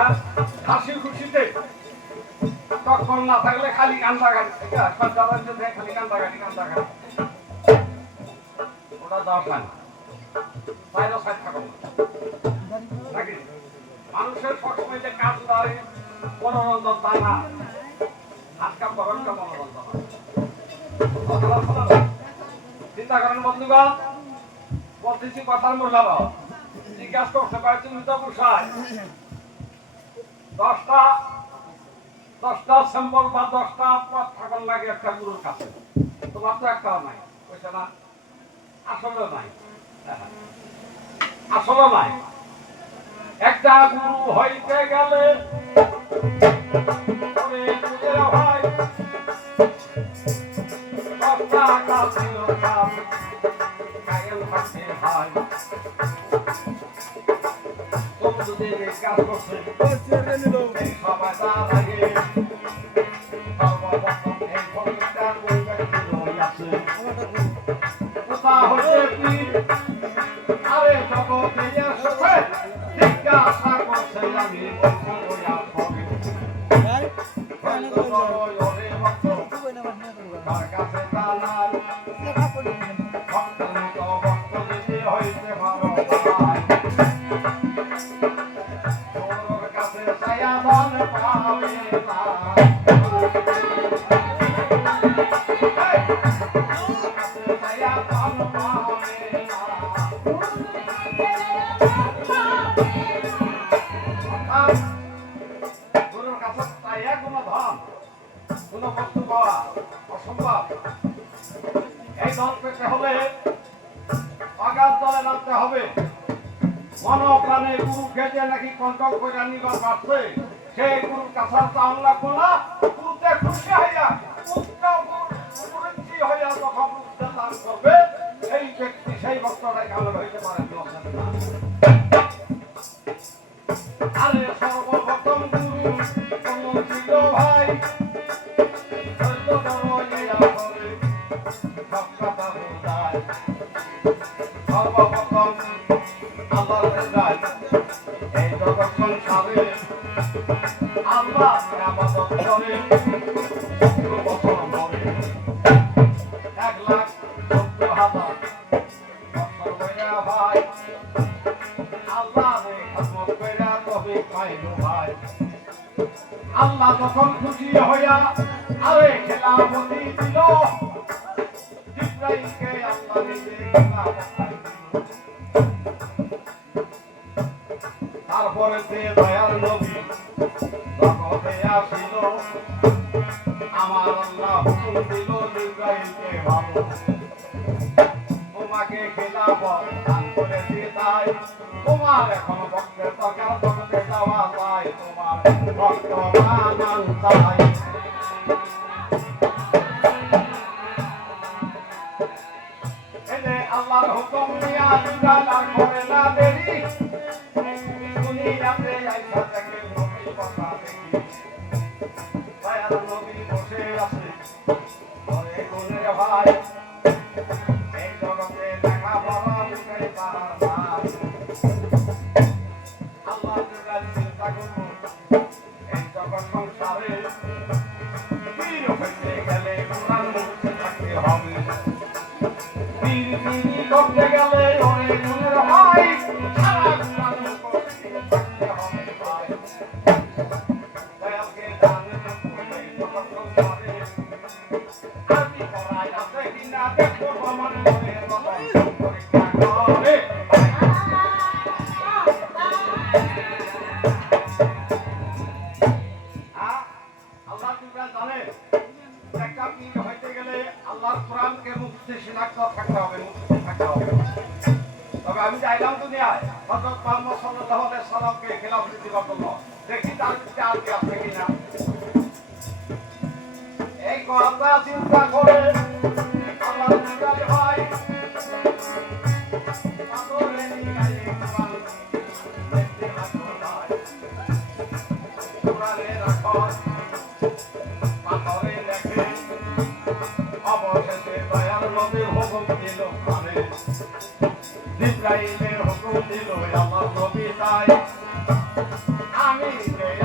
হ্যাঁ হাসি খুশিতে তখন না থাকলে খালি কান্দাকাটি ঠিক আছে খালি কান্দাকাটি ওটা দরকার তাইও সাইড থাকো নাকি মানুষের সবসময় যে কাজ করে মনোরঞ্জন তা না আজকাল বরণটা মনোরঞ্জন চিন্তা করেন বন্ধুগণ বলতেছি কথার মূল্য জিজ্ঞাসা করতে পারে তুমি তো বসায় 10টা স্যাম্পল বা 10টা পথ থাকার লাগে একটা গুরুর কাছে তোমার তো একটাও নাই বুঝছে না আসলে নাই আসলে নাই একটা গুরু হইতে গেলে হয় 10টা কাজ ছিল কাজ কায়েম থাকতে হয় তুমি যদি এই কাজ করছে এই সবাই তার আগে সর্বপ্রথম এই ভূমিকার বৈজ্ঞানিক আছে কোথা হচ্ছে কি আরে জগতে এসেছে জিজ্ঞাসা করছে আমি বলছি ওই আপনি তার কাছে জানার ভক্তের মতো ভক্ত যদি হইতে পারো তোর কাছে ছায়া ধন পাবে না ছায়া ধন পাবে না গুরুর কাছে ছায়া কোনো ধন কোন বস্তু পাওয়া অসম্ভব এই ধন পেতে হলে অগাধ জলে নামতে হবে মন প্রাণে গুরুকে যে নাকি কন্ট্রোল করে নিবার পারছে সেই গুরুর কাছে চাউন লাগবো না গুরুতে খুশি হইয়া উপলব্ধি হইয়া যখন বুঝতে দান করবে সেই ব্যক্তি সেই ভক্তটাই কামেল হইতে পারে আরে সর্বপ্রথম গুরু কোন ছিল ভাই সর্বপ্রথম আল্লাহ এই জগৎ সংসারে আল্লাহ আবাদত করে 100 বছর ধরে 1,14,000 বছর হইয়া ভাই আল্লাহ খিদমত কইরা তৌফিক পাইলো ভাই আল্লাহ যখন খুশি হইয়া আরে খেলাফতি দিল জিবরাইলকে আল্লাহ নিজে তারপরে সে দয়াল নবী জগতে আসিল আমার আল্লাহ হুকুম দিল জিবরাইলকে ভালো তোমাকে খেলাফত দান করেছি তাই তোমার এখন ভক্তের দরকার জগতে যাওয়া চাই তোমার ভক্ত মান চাই আল্লাহর হুকুম নিয়া জিবরাইল আর করে না দেরি দুনিয়াতে আইসা থেকে নবী কথা দেখি দয়াল নবী বসে আছে ঘরে গুণের ভাই এই জগতে দেখা বড় মুখে পার ভাই আল্লাহ জিবরাইল চিন্তা করবো এই জগৎ সংসারে পীর হইতে গেলে কোরআন মুখে থাকতে হবে করতে গেলে অনেক গুণের হয় সারা কোরআন করতে থাকতে হবে ভাই দয়ালকে জানে ওই জগৎ সংসারে আমি করাই আছে কিনা দেখো প্রমাণ করে পরীক্ষা করে আল্লাহ তুমি জানে একটা পীর হইতে গেলে আল্লাহর কোরআনকে মুক্তি শনাক্ত থাকতে হবে তবে আমি চাইলাম দুনিয়ায় হযরত মুহাম্মদ সাল্লাল্লাহু আলাইহি সাল্লামকে খেলাফত দিবার জন্য দেখি তার ভিতরে আর কি আছে কিনা এই কথা চিন্তা করে আল্লাহ জিবরাইল ভাই পাথরে নিয়ে কোরআন দেখতে লাগলো ভাই কোরআনে রাখো পাথরে লেখে অবশেষে দয়াল নবী হুকুম দিল কানে জিবরাইলের হুকুম দিল আমার নবী তাই আমি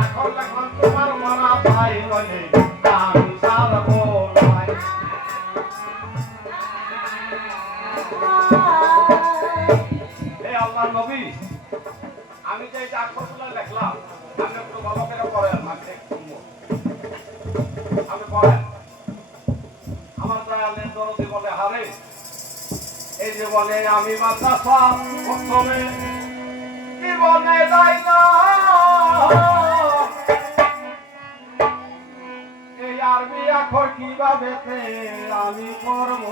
এখন লেখলাম তোমার মরা ভাই বলে আমি সারবো নাই। হে আল্লাহর নবী, আমি যে এই আক্ষরগুলো লিখলাম আপনি একটু ভালো করে পড়েন, আমি একটু আমি পড়েন। আমার দয়ালের দরদি বলে হারে এই জীবনে আমি মাদ্রাসা প্রথমে জীবনে যাই না, এই আরবি আখর কিভাবে আমি পড়ব।